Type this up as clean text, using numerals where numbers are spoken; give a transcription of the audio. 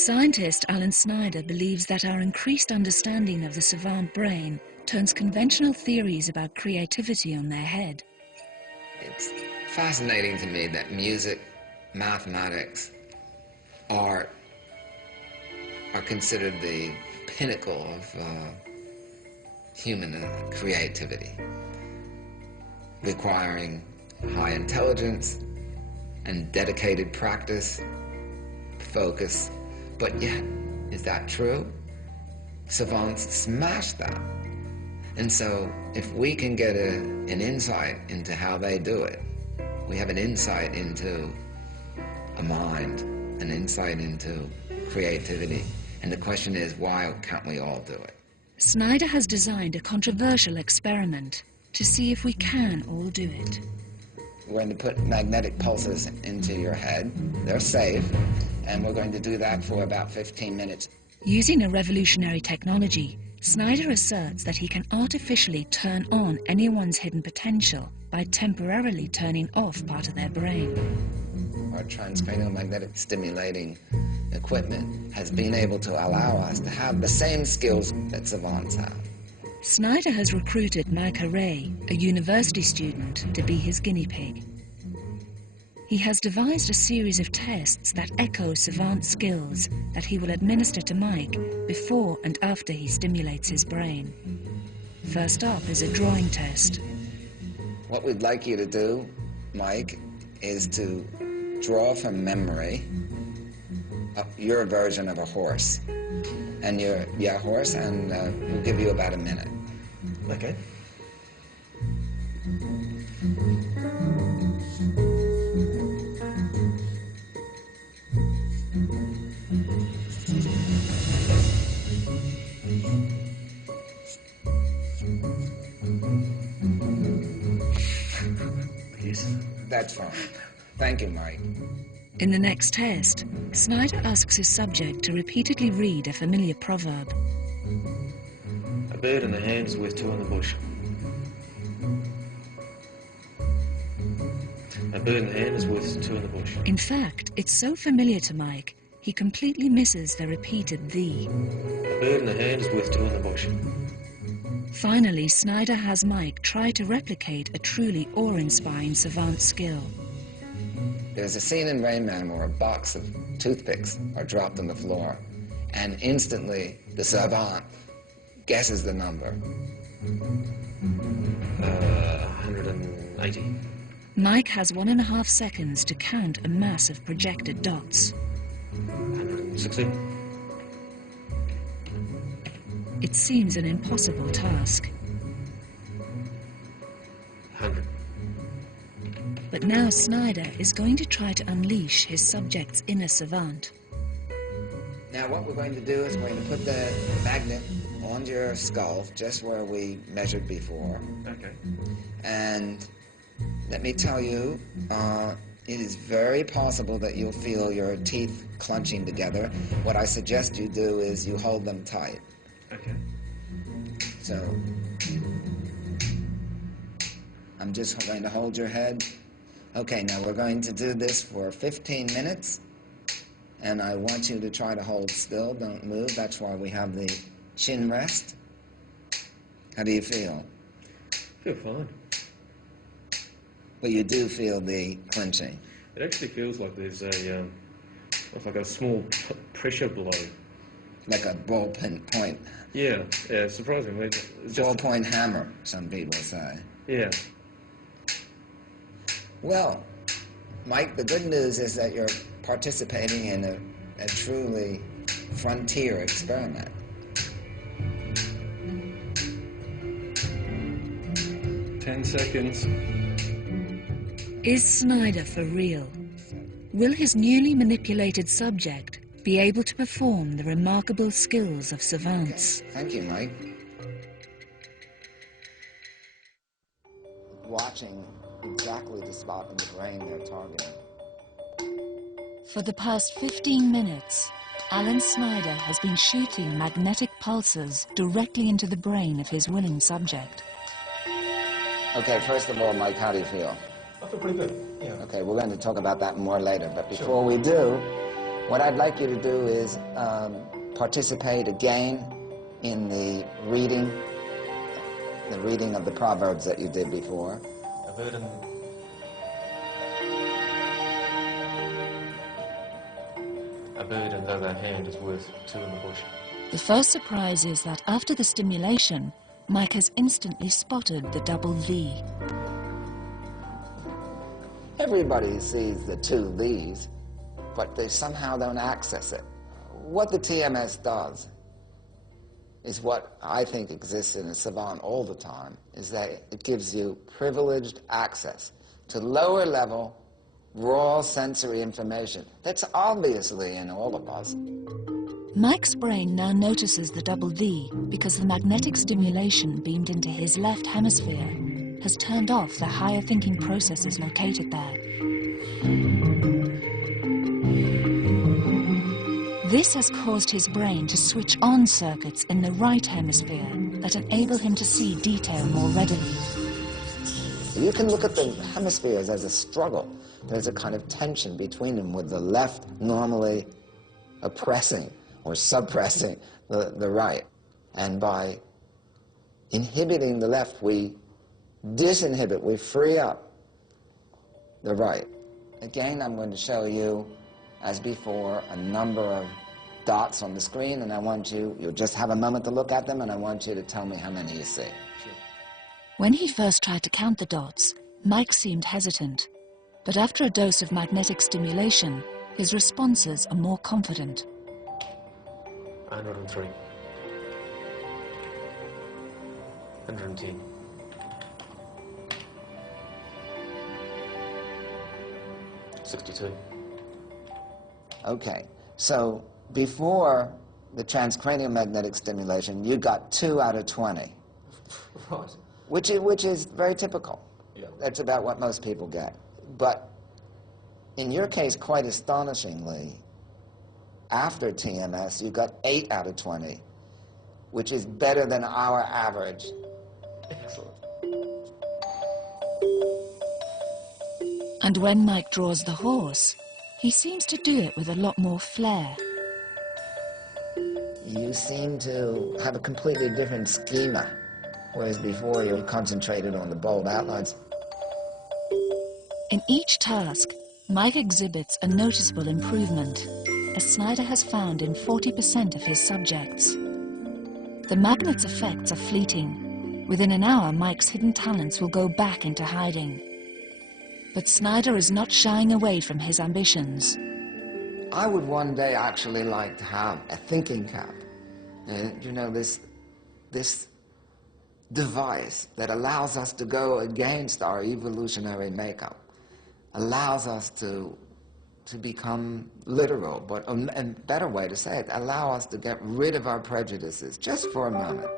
Scientist Alan Snyder believes that our increased understanding of the savant brain turns conventional theories about creativity on their head. It's fascinating to me that music, mathematics, art are considered the pinnacle of human creativity, requiring high intelligence and dedicated practice, focus. But yet, is that true? Savants smash that. And so, if we can get an insight into how they do it, we have an insight into a mind, an insight into creativity. And the question is, why can't we all do it? Snyder has designed a controversial experiment to see if we can all do it. We're going to put magnetic pulses into your head. They're safe, and we're going to do that for about 15 minutes. Using a revolutionary technology, Snyder asserts that he can artificially turn on anyone's hidden potential by temporarily turning off part of their brain. Our transcranial magnetic stimulating equipment has been able to allow us to have the same skills that savants have. Snyder has recruited Mike Ray, a university student, to be his guinea pig. He has devised a series of tests that echo savant skills that he will administer to Mike before and after he stimulates his brain. First up is a drawing test. What we'd like you to do, Mike, is to draw from memory your version of a horse. And horse, and we'll give you about a minute. Okay. Yes. That's fine. Thank you, Mike. In the next test, Snyder asks his subject to repeatedly read a familiar proverb. A bird in the hand is worth two in the bush. A bird in the hand is worth two in the bush. In fact, it's so familiar to Mike, he completely misses the repeated "the." A bird in the hand is worth two in the bush. Finally, Snyder has Mike try to replicate a truly awe-inspiring savant skill. There's a scene in Rain Man where a box of toothpicks are dropped on the floor, and instantly the savant guesses the number. 180. Mike has 1.5 seconds to count a mass of projected dots. 160. It seems an impossible task. 100. But now Snyder is going to try to unleash his subject's inner savant. Now what we're going to do is we're going to put the magnet on your skull, just where we measured before. Okay. And let me tell you, it is very possible that you'll feel your teeth clenching together. What I suggest you do is you hold them tight. Okay. So, I'm just going to hold your head. Okay, now we're going to do this for 15 minutes. And I want you to try to hold still, don't move. That's why we have the chin rest. How do you feel? Feel fine. Well, you do feel the clenching. It actually feels like there's a, like a small pressure blow. Like a ballpoint point. Yeah, surprisingly. It's just Ballpoint hammer, some people say. Yeah. Well, Mike, the good news is that you're participating in a truly frontier experiment. Ten seconds. Is Snyder for real? Will his newly manipulated subject be able to perform the remarkable skills of savants? Okay. Thank you, Mike. Watching exactly the spot in the brain they're targeting. For the past 15 minutes, Alan Snyder has been shooting magnetic pulses directly into the brain of his willing subject. Okay, first of all, Mike, how do you feel? I feel pretty good, yeah. Okay, we're going to talk about that more later, but before we do, What I'd like you to do is participate again in the reading of the Proverbs that you did before. A bird and though thy hand is worth two in the bush. The first surprise is that after the stimulation, Mike has instantly spotted the double V. Everybody sees the two V's, but they somehow don't access it. What the TMS does is what I think exists in a savant all the time, is that it gives you privileged access to lower level, raw sensory information that's obviously in all of us. Mike's brain now notices the double V because the magnetic stimulation beamed into his left hemisphere has turned off the higher thinking processes located there. This has caused his brain to switch on circuits in the right hemisphere that enable him to see detail more readily. You can look at the hemispheres as a struggle. There's a kind of tension between them, with the left normally oppressing or suppressing the right. And by inhibiting the left, we disinhibit, we free up the right. Again, I'm going to show you, as before, a number of dots on the screen, and I want you'll just have a moment to look at them, and I want you to tell me how many you see. Sure. When he first tried to count the dots, Mike seemed hesitant. But after a dose of magnetic stimulation, his responses are more confident. 103. 110. 62. Okay, so before the transcranial magnetic stimulation, you got 2 out of 20. Right. Which is very typical. Yeah. That's about what most people get. But in your case, quite astonishingly, after TMS, you got 8 out of 20, which is better than our average. Excellent. And when Mike draws the horse, he seems to do it with a lot more flair. You seem to have a completely different schema, whereas before you were concentrated on the bold outlines. In each task, Mike exhibits a noticeable improvement, as Snyder has found in 40% of his subjects. The magnet's effects are fleeting. Within an hour, Mike's hidden talents will go back into hiding. But Snyder is not shying away from his ambitions. I would one day actually like to have a thinking cap. You know, this device that allows us to go against our evolutionary makeup, allows us to become literal, but a better way to say it, allow us to get rid of our prejudices just for a moment.